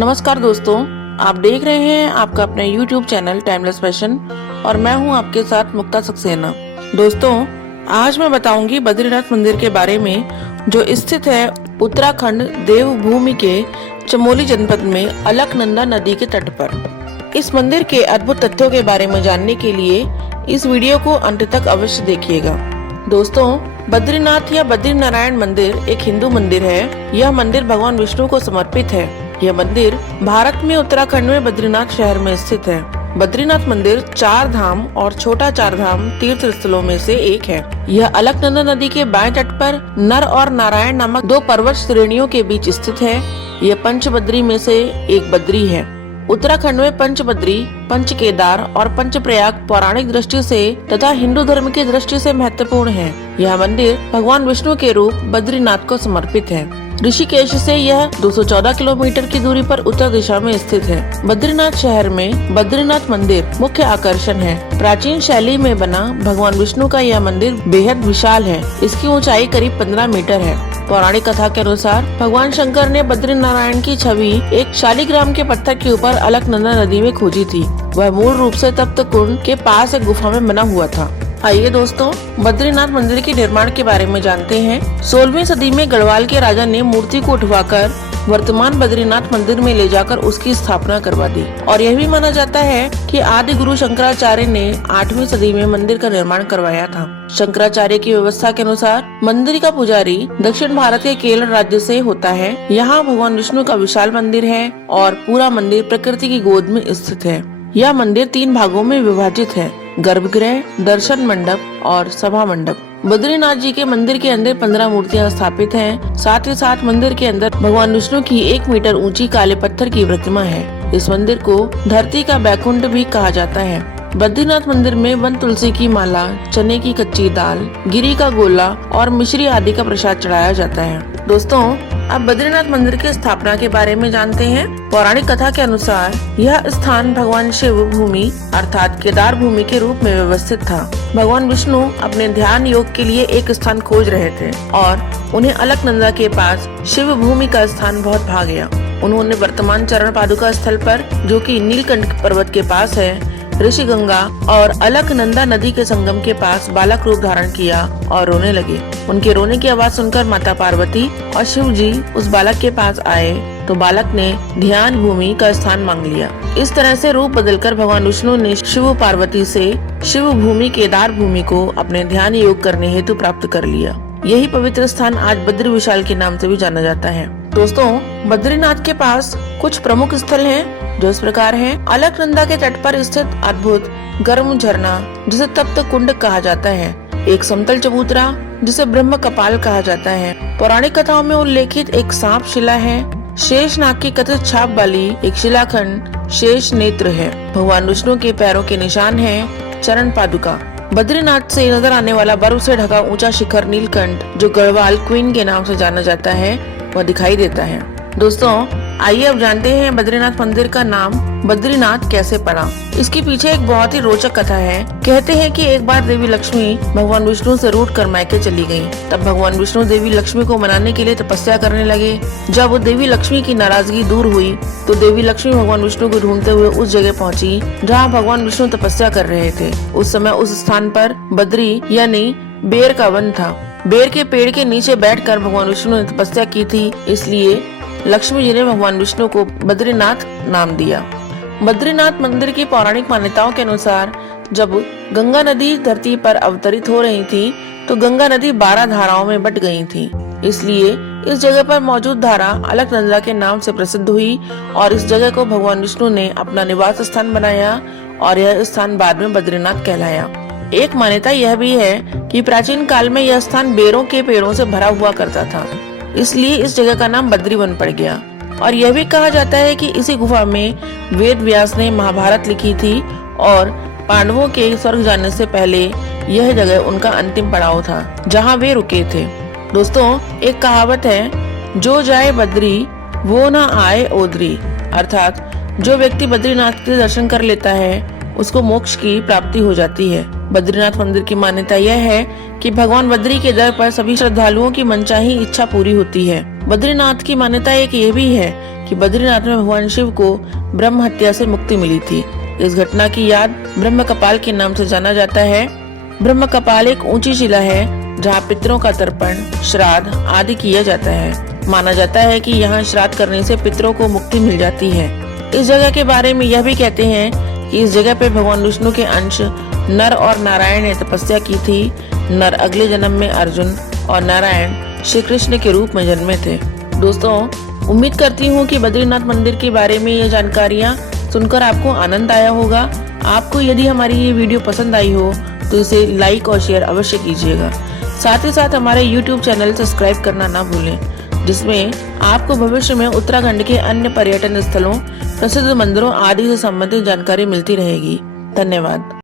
नमस्कार दोस्तों, आप देख रहे हैं आपका अपने YouTube चैनल टाइमलेस फैशन और मैं हूं आपके साथ मुक्ता सक्सेना। दोस्तों, आज मैं बताऊंगी बद्रीनाथ मंदिर के बारे में जो स्थित है उत्तराखंड देवभूमि के चमोली जनपद में अलकनंदा नदी के तट पर। इस मंदिर के अद्भुत तथ्यों के बारे में जानने के लिए इस वीडियो को अंत तक अवश्य देखिएगा। दोस्तों, बद्रीनाथ या बद्रीनारायण मंदिर एक हिंदू मंदिर है। यह मंदिर भगवान विष्णु को समर्पित है। यह मंदिर भारत में उत्तराखंड में बद्रीनाथ शहर में स्थित है। बद्रीनाथ मंदिर 4 धाम और छोटा 4 धाम तीर्थ स्थलों में से एक है। यह अलकनंदा नदी के बाएं तट पर नर और नारायण नामक 2 पर्वत श्रेणियों के बीच स्थित है। यह पंच बद्री में से एक बद्री है। उत्तराखंड में पंच बद्री, पंच केदार और पंच प्रयाग पौराणिक दृष्टि से तथा हिंदू धर्म की दृष्टि से महत्वपूर्ण है। यह मंदिर भगवान विष्णु के रूप बद्रीनाथ को समर्पित है। ऋषिकेश से यह 214 किलोमीटर की दूरी पर उत्तर दिशा में स्थित है। बद्रीनाथ शहर में बद्रीनाथ मंदिर मुख्य आकर्षण है। प्राचीन शैली में बना भगवान विष्णु का यह मंदिर बेहद विशाल है। इसकी ऊंचाई करीब 15 मीटर है। पौराणिक कथा के अनुसार भगवान शंकर ने बद्रीनारायण की छवि एक शालिग्राम के पत्थर के ऊपर अलकनंदा नदी में खोजी थी। वह मूल रूप से तप्त कुंड के पास एक गुफा में बना हुआ था। आइए दोस्तों, बद्रीनाथ मंदिर के निर्माण के बारे में जानते हैं। 16वीं सदी में गढ़वाल के राजा ने मूर्ति को उठवाकर वर्तमान बद्रीनाथ मंदिर में ले जाकर उसकी स्थापना करवा दी और यह भी माना जाता है कि आदि गुरु शंकराचार्य ने 8वीं सदी में मंदिर का निर्माण करवाया था। शंकराचार्य की व्यवस्था के अनुसार मंदिर का पुजारी दक्षिण भारत के केरल राज्य से होता है। यहाँ भगवान विष्णु का विशाल मंदिर है और पूरा मंदिर प्रकृति की गोद में स्थित है। यह मंदिर 3 भागों में विभाजित है: गर्भगृह, दर्शन मंडप और सभा मंडप। बद्रीनाथ जी के मंदिर के अंदर 15 मूर्तियां स्थापित हैं। साथ ही साथ मंदिर के अंदर भगवान विष्णु की 1 मीटर ऊंची काले पत्थर की प्रतिमा है। इस मंदिर को धरती का बैकुंठ भी कहा जाता है। बद्रीनाथ मंदिर में वन तुलसी की माला, चने की कच्ची दाल, गिरी का गोला और मिश्री आदि का प्रसाद चढ़ाया जाता है। दोस्तों, अब बद्रीनाथ मंदिर की स्थापना के बारे में जानते हैं। पौराणिक कथा के अनुसार यह स्थान भगवान शिव भूमि अर्थात केदार भूमि के रूप में व्यवस्थित था। भगवान विष्णु अपने ध्यान योग के लिए एक स्थान खोज रहे थे और उन्हें अलकनंदा के पास शिव भूमि का स्थान बहुत भा गया। उन्होंने वर्तमान चरण पादुका स्थल पर, जो कि नीलकंठ पर्वत के पास है, ऋषि गंगा और अलकनंदा नदी के संगम के पास बालक रूप धारण किया और रोने लगे। उनके रोने की आवाज सुनकर माता पार्वती और शिव जी उस बालक के पास आए तो बालक ने ध्यान भूमि का स्थान मांग लिया। इस तरह से रूप बदलकर भगवान विष्णु ने शिव पार्वती से शिव भूमि केदार भूमि को अपने ध्यान योग करने हेतु प्राप्त कर लिया। यही पवित्र स्थान आज बद्री विशाल के नाम से भी जाना जाता है। दोस्तों, बद्रीनाथ के पास कुछ प्रमुख स्थल हैं जो इस प्रकार हैं। अलकनंदा के तट पर स्थित अद्भुत गर्म झरना जिसे तप्त कुंड कहा जाता है, एक समतल चबूतरा जिसे ब्रह्म कपाल कहा जाता है, पौराणिक कथाओं में उल्लेखित एक सांप शिला है, शेष नाग की कथित छाप वाली एक शिलाखंड शेष नेत्र है, भगवान विष्णु के पैरों के निशान है, चरण पादुका। बद्रीनाथ से नजर आने वाला बर्फ से ढका ऊंचा शिखर नीलकंठ, जो गढ़वाल क्वीन के नाम से जाना जाता है, वह दिखाई देता है। दोस्तों, आइए अब जानते हैं बद्रीनाथ मंदिर का नाम बद्रीनाथ कैसे पड़ा। इसके पीछे एक बहुत ही रोचक कथा है। कहते हैं कि एक बार देवी लक्ष्मी भगवान विष्णु से रूठ कर मायके चली गयी। तब भगवान विष्णु देवी लक्ष्मी को मनाने के लिए तपस्या करने लगे। जब वो देवी लक्ष्मी की नाराजगी दूर हुई तो देवी लक्ष्मी भगवान विष्णु को ढूंढते हुए उस जगह पहुंची जहां भगवान विष्णु तपस्या कर रहे थे। उस समय उस स्थान पर बद्री यानी बेर का वन था। बेर के पेड़ के नीचे बैठकर भगवान विष्णु ने तपस्या की थी, इसलिए लक्ष्मी जी ने भगवान विष्णु को बद्रीनाथ नाम दिया। बद्रीनाथ मंदिर की पौराणिक मान्यताओं के अनुसार जब गंगा नदी धरती पर अवतरित हो रही थी तो गंगा नदी 12 धाराओं में बट गई थी। इसलिए इस जगह पर मौजूद धारा अलकनंदा के नाम से प्रसिद्ध हुई और इस जगह को भगवान विष्णु ने अपना निवास स्थान बनाया और यह स्थान बाद में बद्रीनाथ कहलाया। एक मान्यता यह भी है कि प्राचीन काल में यह स्थान बेरों के पेड़ों से भरा हुआ करता था, इसलिए इस जगह का नाम बद्री वन पड़ गया। और यह भी कहा जाता है कि इसी गुफा में वेद व्यास ने महाभारत लिखी थी और पांडवों के स्वर्ग जाने से पहले यह जगह उनका अंतिम पड़ाव था जहां वे रुके थे। दोस्तों, एक कहावत है, जो जाए बद्री वो ना आए ओदरी, अर्थात जो व्यक्ति बद्रीनाथ के दर्शन कर लेता है उसको मोक्ष की प्राप्ति हो जाती है। बद्रीनाथ मंदिर की मान्यता यह है कि भगवान बद्री के दर पर सभी श्रद्धालुओं की मनचाही इच्छा पूरी होती है। बद्रीनाथ की मान्यता एक ये भी है कि बद्रीनाथ में भगवान शिव को ब्रह्म हत्या से मुक्ति मिली थी। इस घटना की याद ब्रह्म कपाल के नाम से जाना जाता है। ब्रह्म कपाल एक ऊंची शिला है जहाँ पितरों का तर्पण, श्राद्ध आदि किया जाता है। माना जाता है कि यहाँ श्राद्ध करने से पितरों को मुक्ति मिल जाती है। इस जगह के बारे में यह भी कहते हैं कि इस जगह पे भगवान विष्णु के अंश नर और नारायण ने तपस्या की थी। नर अगले जन्म में अर्जुन और नारायण श्री कृष्ण के रूप में जन्मे थे। दोस्तों, उम्मीद करती हूँ कि बद्रीनाथ मंदिर के बारे में ये जानकारियाँ सुनकर आपको आनंद आया होगा। आपको यदि हमारी ये वीडियो पसंद आई हो तो इसे लाइक और शेयर अवश्य कीजिएगा। साथ ही साथ हमारे YouTube चैनल सब्सक्राइब करना ना भूलें, जिसमें आपको भविष्य में उत्तराखंड के अन्य पर्यटन स्थलों, प्रसिद्ध मंदिरों आदि से संबंधित जानकारी मिलती रहेगी। धन्यवाद।